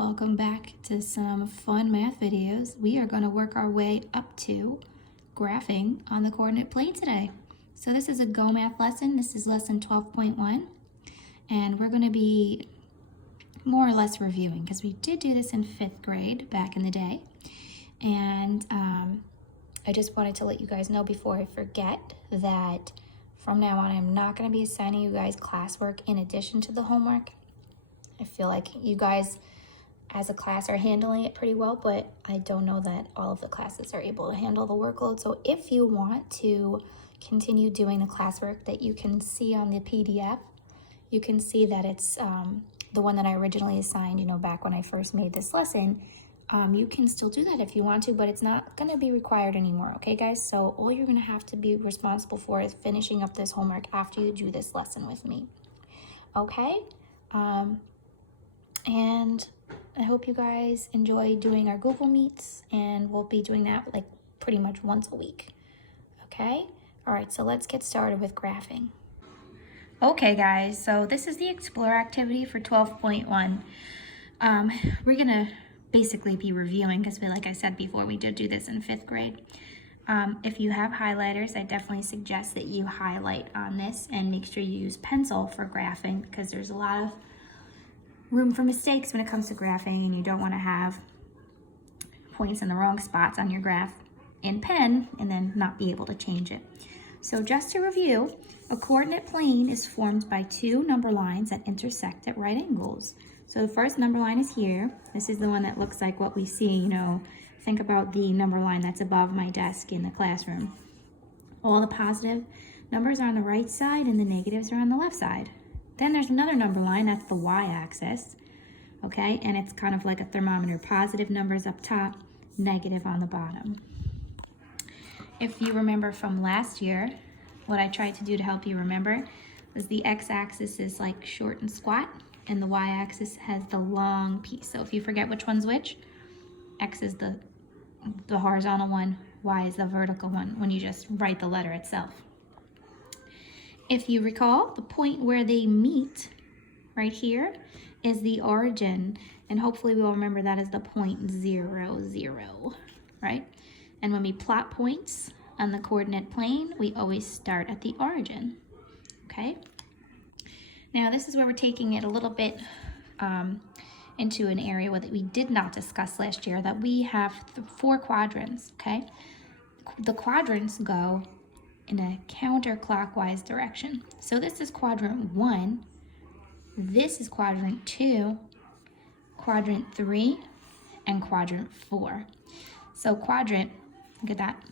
Welcome back to some fun math videos. We are going to work our way up to graphing on the coordinate plane today. So this is a Go Math lesson. This is lesson 12.1, and we're going to be more or less reviewing because we did do this in 5th grade back in the day. And I just wanted to let you guys know before I forget that from now on, I'm not going to be assigning you guys classwork in addition to the homework. I feel like you guys as a class are handling it pretty well, but I don't know that all of the classes are able to handle the workload. So if you want to continue doing the classwork that you can see on the PDF, you can see that it's the one that I originally assigned, back when I first made this lesson. You can still do that if you want to, but it's not going to be required anymore, okay, guys? So all you're going to have to be responsible for is finishing up this homework after you do this lesson with me, okay? And I hope you guys enjoy doing our Google Meets, and we'll be doing that like pretty much once a week, okay? All right, so let's get started with graphing. Okay, guys, so this is the Explore activity for 12.1. We're gonna basically be reviewing because, like I said before, we did do this in 5th grade. If you have highlighters, I definitely suggest that you highlight on this and make sure you use pencil for graphing because there's a lot of room for mistakes when it comes to graphing, and you don't want to have points in the wrong spots on your graph in pen and then not be able to change it. So just to review, a coordinate plane is formed by two number lines that intersect at right angles. So the first number line is here. This is the one that looks like what we see, think about the number line that's above my desk in the classroom. All the positive numbers are on the right side and the negatives are on the left side. Then there's another number line, that's the y-axis, okay? And it's kind of like a thermometer, positive numbers up top, negative on the bottom. If you remember from last year, what I tried to do to help you remember was the x-axis is like short and squat, and the y-axis has the long piece. So if you forget which one's which, x is the horizontal one, y is the vertical one when you just write the letter itself. If you recall, the point where they meet right here is the origin, and hopefully we'll remember that as the point 0, 0, right? And when we plot points on the coordinate plane, we always start at the origin, okay? Now this is where we're taking it a little bit into an area that we did not discuss last year, that we have 4 quadrants, okay? The quadrants go in a counterclockwise direction. So this is quadrant 1, this is quadrant 2, quadrant 3, and quadrant 4. So quadrant, look at that,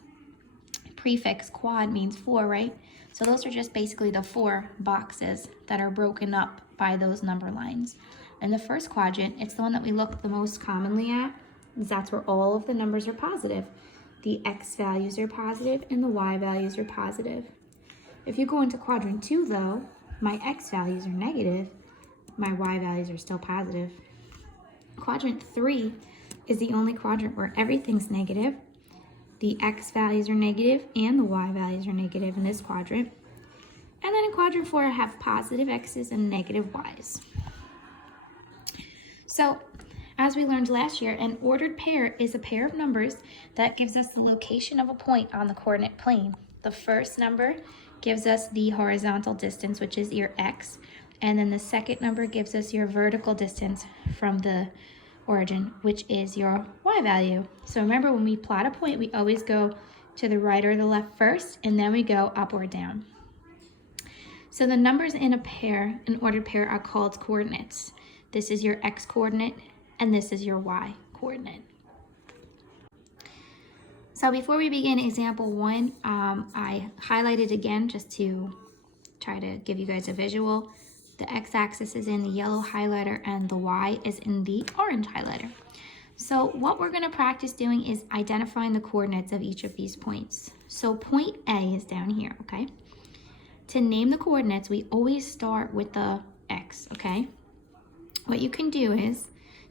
prefix quad means 4, right? So those are just basically the 4 boxes that are broken up by those number lines. And the first quadrant, it's the one that we look the most commonly at, is that's where all of the numbers are positive. The x values are positive and the y values are positive. If you go into quadrant 2 though, my x values are negative, my y values are still positive. Quadrant 3 is the only quadrant where everything's negative. The x values are negative and the y values are negative in this quadrant. And then in quadrant 4, I have positive x's and negative y's. So, as we learned last year, an ordered pair is a pair of numbers that gives us the location of a point on the coordinate plane. The first number gives us the horizontal distance, which is your x, and then the second number gives us your vertical distance from the origin, which is your y value. So remember, when we plot a point, we always go to the right or the left first, and then we go up or down. So the numbers in a pair, an ordered pair, are called coordinates. This is your x coordinate, and this is your y coordinate. So before we begin example 1, I highlighted again just to try to give you guys a visual. The x-axis is in the yellow highlighter and the y is in the orange highlighter. So what we're going to practice doing is identifying the coordinates of each of these points. So point A is down here, okay? To name the coordinates, we always start with the x, okay? What you can do is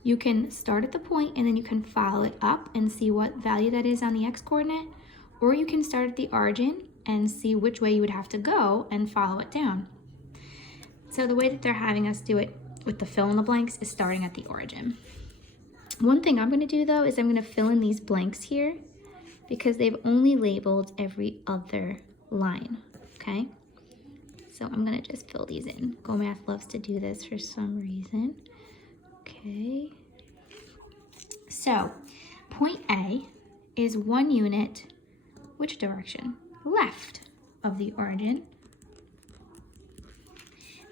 you can start at the point and then you can follow it up and see what value that is on the x coordinate, or you can start at the origin and see which way you would have to go and follow it down. So the way that they're having us do it with the fill in the blanks is starting at the origin. One thing I'm going to do though is I'm going to fill in these blanks here because they've only labeled every other line, okay? So I'm going to just fill these in. Go Math loves to do this for some reason. Okay. So point A is 1 unit, which direction? Left of the origin.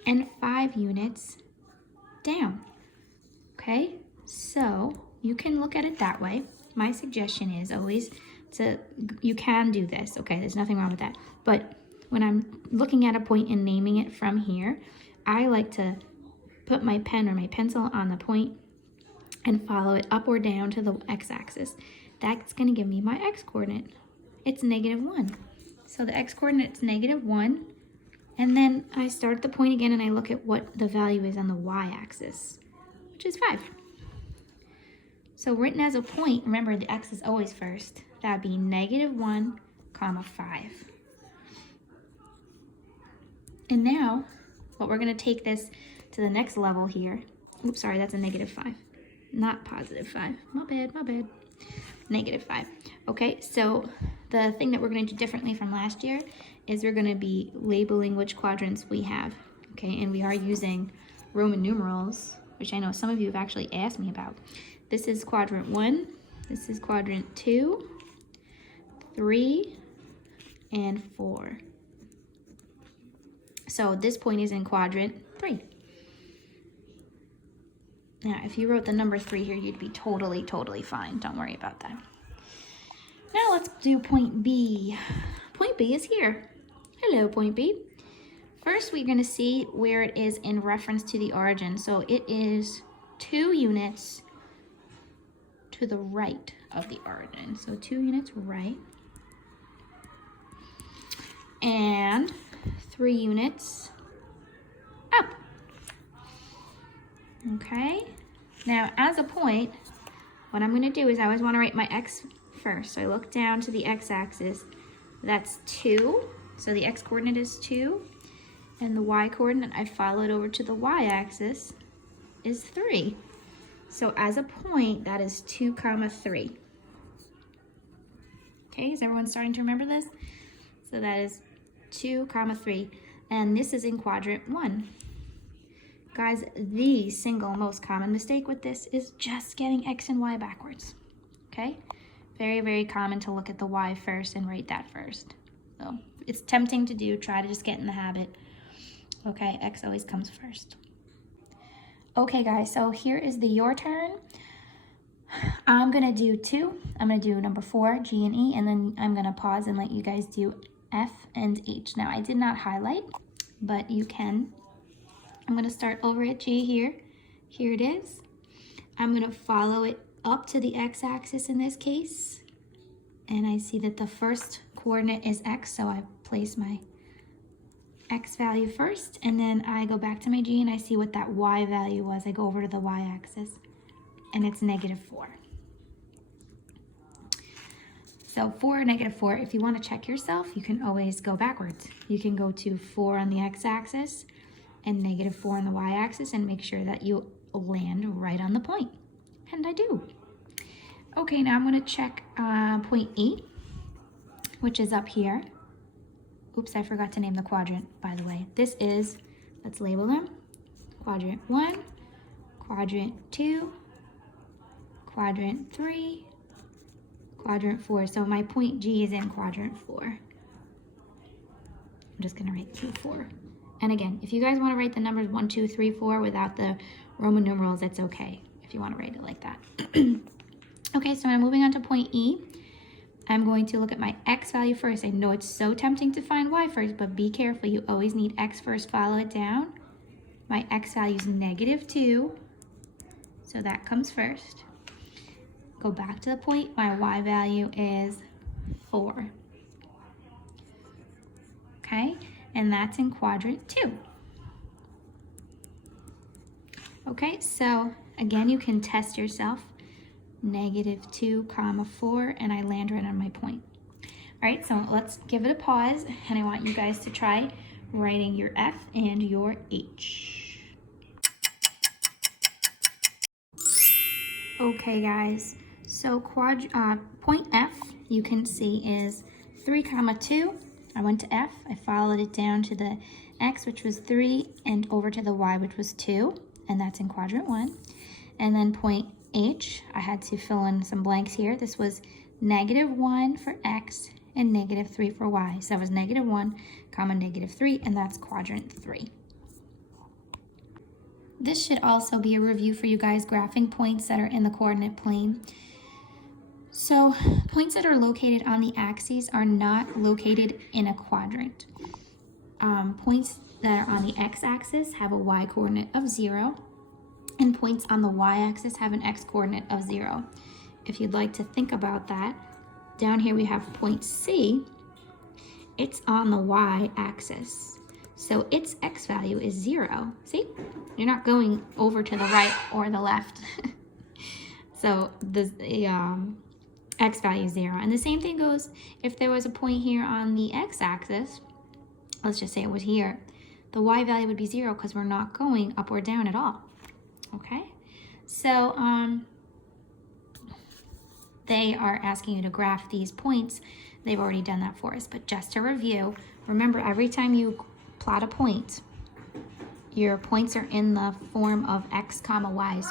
And 5 units down, okay? So you can look at it that way. My suggestion is always you can do this, okay? There's nothing wrong with that. But when I'm looking at a point and naming it from here, I like to put my pen or my pencil on the point and follow it up or down to the x-axis. That's gonna give me my x-coordinate. It's -1. So the x-coordinate's -1. And then I start the point again and I look at what the value is on the y-axis, which is 5. So written as a point, remember the x is always first. That'd be -1, 5. And now, what we're gonna take this to the next level here. Oops, sorry, that's a -5, not +5. My bad, my bad. -5. Okay, so the thing that we're gonna do differently from last year is we're gonna be labeling which quadrants we have, okay? And we are using Roman numerals, which I know some of you have actually asked me about. This is quadrant 1, this is quadrant 2, 3, and 4. So this point is in quadrant 3. Now, if you wrote the number 3 here, you'd be totally fine. Don't worry about that. Now let's do point B. Point B is here. Hello, point B. First, we're going to see where it is in reference to the origin. So it is 2 units to the right of the origin. So 2 units right. And 3 units up. Okay. Now, as a point, what I'm going to do is I always want to write my x first. So I look down to the x-axis. That's 2. So the x-coordinate is 2. And the y-coordinate, I follow it over to the y-axis, is 3. So as a point, that is 2, 3. Okay, is everyone starting to remember this? So that is 2, 3. And this is in quadrant 1. Guys, the single most common mistake with this is just getting x and y backwards. Okay? Very common to look at the y first and write that first. So it's tempting to do. Try to just get in the habit. Okay, x always comes first. Okay, guys, so here is the your turn. I'm gonna do 2. I'm gonna do number 4, G and E, and then I'm gonna pause and let you guys do F and H. Now, I did not highlight, but you can. I'm gonna start over at G here. Here it is. I'm gonna follow it up to the x-axis in this case. And I see that the first coordinate is x, so I place my x value first, and then I go back to my G and I see what that y value was. I go over to the y-axis, and it's -4. So for -4, if you want to check yourself, you can always go backwards. You can go to 4 on the x-axis and -4 on the y-axis and make sure that you land right on the point. And I do. Okay, now I'm going to check point E, which is up here. Oops, I forgot to name the quadrant, by the way. This is, let's label them, quadrant 1, quadrant 2, quadrant 3, quadrant 4. So my point G is in quadrant 4. I'm just going to write Q4. And again, if you guys want to write the numbers 1, 2, 3, 4 without the Roman numerals, it's okay if you want to write it like that. Okay, so I'm moving on to point E. I'm going to look at my x value first. I know it's so tempting to find y first, but be careful. You always need x first, follow it down. My x value is -2, so that comes first. Go back to the point. My y value is 4. Okay, and that's in quadrant 2. Okay, so again, you can test yourself. -2, 4, and I land right on my point. All right, so let's give it a pause, and I want you guys to try writing your F and your H. Okay, guys, so point F, you can see, is 3, 2. I went to F, I followed it down to the X, which was 3, and over to the Y, which was 2, and that's in quadrant 1. And then point H, I had to fill in some blanks here. This was -1 for X and -3 for Y. So that was -1, -3, and that's quadrant 3. This should also be a review for you guys graphing points that are in the coordinate plane. So points that are located on the axes are not located in a quadrant. Points that are on the x-axis have a y-coordinate of 0, and points on the y-axis have an x-coordinate of 0. If you'd like to think about that, down here we have point C. It's on the y-axis, so its x value is 0. See? You're not going over to the right or the left. So the x value is 0. And the same thing goes if there was a point here on the x-axis. Let's just say it was here. The y value would be 0 because we're not going up or down at all. Okay? So they are asking you to graph these points. They've already done that for us. But just to review, remember every time you plot a point, your points are in the form of x comma y.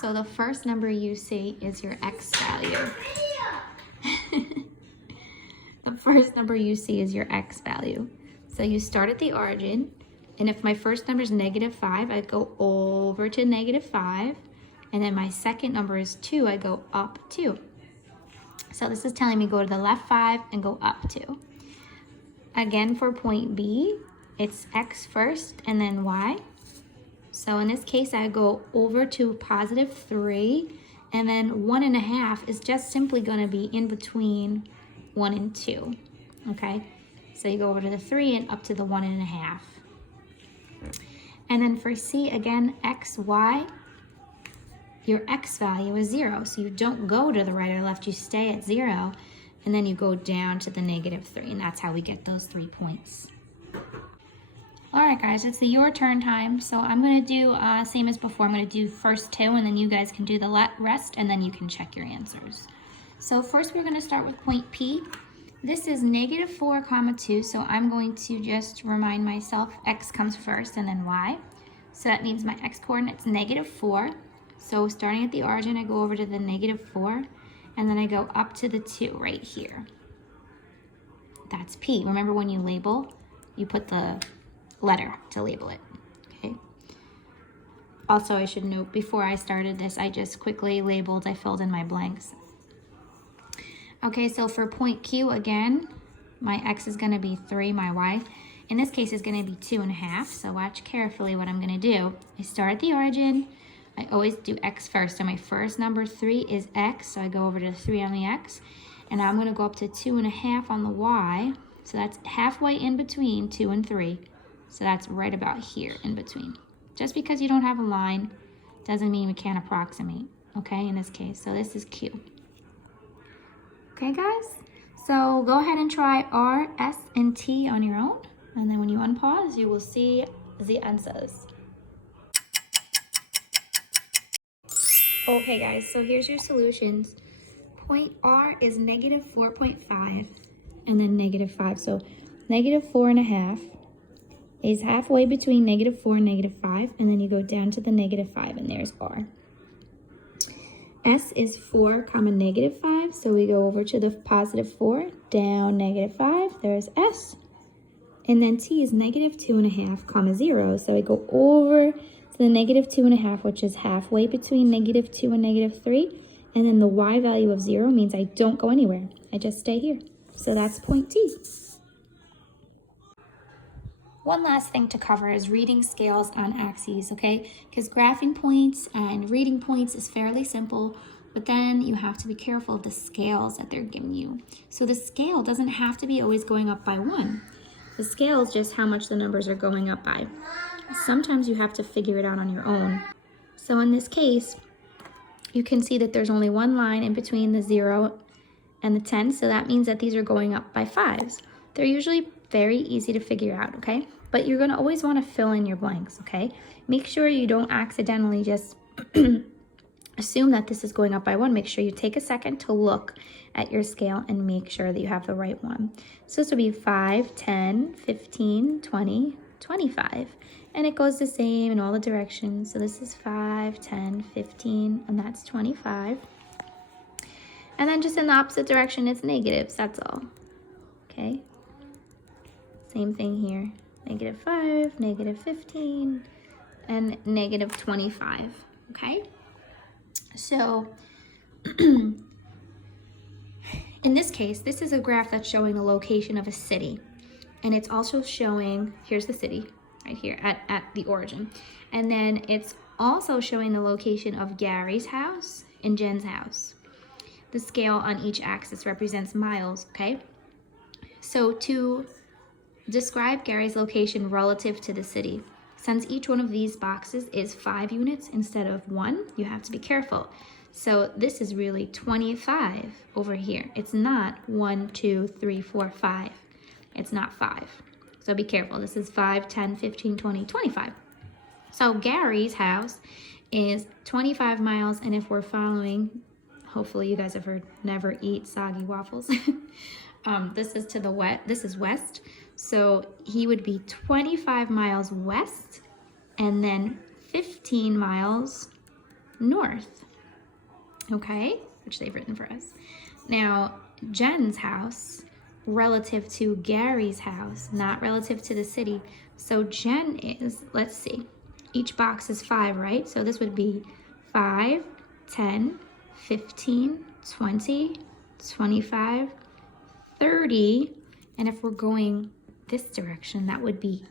So the first number you see is your x value. The first number you see is your x value. So you start at the origin, and if my first number is -5, I go over to -5, and then my second number is 2, I go up 2. So this is telling me go to the left 5 and go up 2. Again, for point B, it's x first and then y. So in this case, I go over to +3, and then 1.5 is just simply going to be in between 1 and 2. Okay, so you go over to the 3 and up to the 1.5. And then for C, again, x, y, your x value is 0. So you don't go to the right or left, you stay at 0, and then you go down to the -3, and that's how we get those 3 points. All right, guys, it's the your turn time. So I'm going to do same as before. I'm going to do first 2, and then you guys can do the rest, and then you can check your answers. So first we're going to start with point P. This is -4, 2, so I'm going to just remind myself x comes first and then y. So that means my x-coordinate's -4. So starting at the origin, I go over to the -4, and then I go up to the 2 right here. That's P. Remember when you label, you put the letter to label it, okay? Also, I should note, before I started this, I just quickly labeled, I filled in my blanks. Okay, so for point Q, again, my x is going to be 3, my y, in this case, is going to be 2.5, so watch carefully what I'm going to do. I start at the origin, I always do x first, so my first number 3 is x, so I go over to 3 on the x, and I'm going to go up to 2.5 on the y, so that's halfway in between 2 and 3, so that's right about here in between. Just because you don't have a line doesn't mean we can't approximate, okay, in this case, so this is Q. Okay, guys, so go ahead and try R, S, and T on your own, and then when you unpause, you will see the answers. Okay, guys, so here's your solutions. Point R is -4.5, and then -5, so -4.5 is halfway between -4 and -5, and then you go down to the -5, and there's R. S is 4, -5, so we go over to the +4, down -5, there's S. And then T is -2.5, 0, so I go over to the -2.5, which is halfway between -2 and -3, and then the Y value of 0 means I don't go anywhere, I just stay here. So that's point T. One last thing to cover is reading scales on axes, okay? Because graphing points and reading points is fairly simple, but then you have to be careful of the scales that they're giving you. So the scale doesn't have to be always going up by 1. The scale is just how much the numbers are going up by. Sometimes you have to figure it out on your own. So in this case, you can see that there's only one line in between the 0 and the 10, so that means that these are going up by 5s. They're usually very easy to figure out, okay? But you're going to always want to fill in your blanks, okay? Make sure you don't accidentally just assume that this is going up by 1. Make sure you take a second to look at your scale and make sure that you have the right one. So this would be 5, 10, 15, 20, 25. And it goes the same in all the directions. So this is 5, 10, 15, and that's 25. And then just in the opposite direction, it's negatives, that's all. Okay? Same thing here. -5, -15, and -25. Okay? So, in this case, this is a graph that's showing the location of a city. And it's also showing, here's the city, right here at the origin. And then it's also showing the location of Gary's house and Jen's house. The scale on each axis represents miles, okay? So to describe Gary's location relative to the city, since each one of these boxes is 5 units instead of 1, you have to be careful. So this is really 25 over here. It's not 1, 2, 3, 4, 5. It's not 5. So be careful. This is 5, 10, 15, 20, 25. So Gary's house is 25 miles, and if we're following, hopefully you guys have heard never eat soggy waffles. This is to the west. This is west. So he would be 25 miles west and then 15 miles north. Okay, which they've written for us. Now, Jen's house relative to Gary's house, not relative to the city. So Jen is, let's see, each box is 5, right? So this would be 5, 10, 15, 20, 25, 30, and if we're going this direction, that would be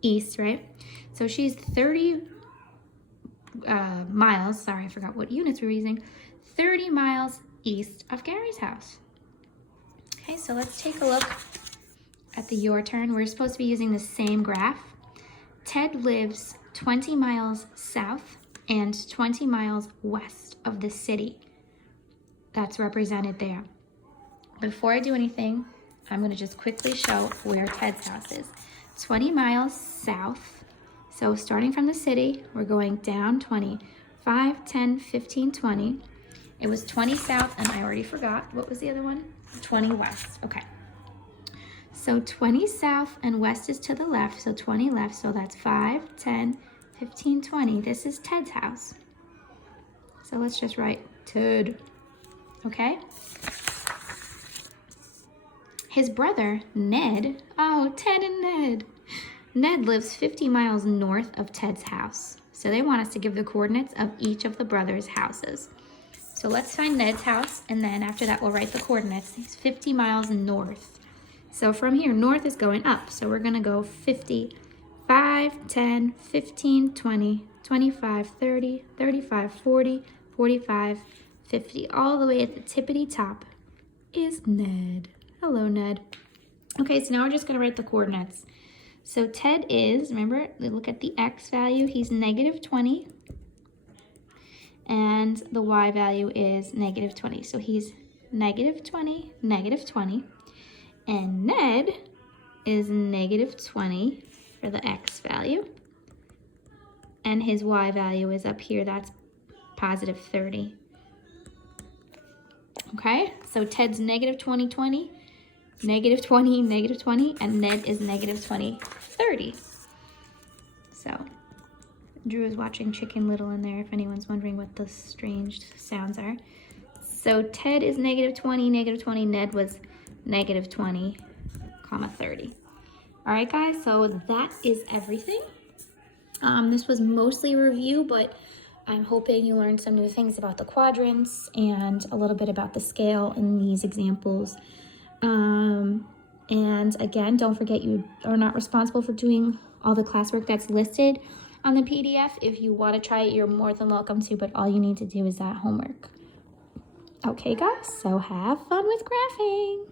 east, right? So she's 30 miles, sorry, I forgot what units we're using, 30 miles east of Gary's house. Okay, so let's take a look at the your turn. We're supposed to be using the same graph. Ted lives 20 miles south and 20 miles west of the city. That's represented there. Before I do anything, I'm going to just quickly show where Ted's house is. 20 miles south. So starting from the city, we're going down 20. 5, 10, 15, 20. It was 20 south, and I already forgot. What was the other one? 20 west. Okay. So 20 south and west is to the left, so 20 left. So that's 5, 10, 15, 20. This is Ted's house. So let's just write Ted. Okay? His brother, Ned, oh, Ted and Ned. Ned lives 50 miles north of Ted's house. So they want us to give the coordinates of each of the brothers' houses. So let's find Ned's house, and then after that we'll write the coordinates. He's 50 miles north. So from here, north is going up. So we're gonna go 50, 5, 10, 15, 20, 25, 30, 35, 40, 45, 50. All the way at the tippity top is Ned. Hello, Ned. Okay, so now we're just gonna write the coordinates. So Ted is, remember, look at the X value, he's -20. And the Y value is -20. So he's -20, -20. And Ned is -20 for the X value. And his Y value is up here, that's +30. Okay, so Ted's -20, 20, -20, -20, and Ned is -20, 30. So Drew is watching Chicken Little in there if anyone's wondering what the strange sounds are. So Ted is -20, -20, Ned was -20, 30. All right, guys, so that is everything. This was mostly a review, but I'm hoping you learned some new things about the quadrants and a little bit about the scale in these examples. And again, don't forget you are not responsible for doing all the classwork that's listed on the PDF. If you want to try it, you're more than welcome to, but all you need to do is that homework. Okay, guys, so have fun with graphing.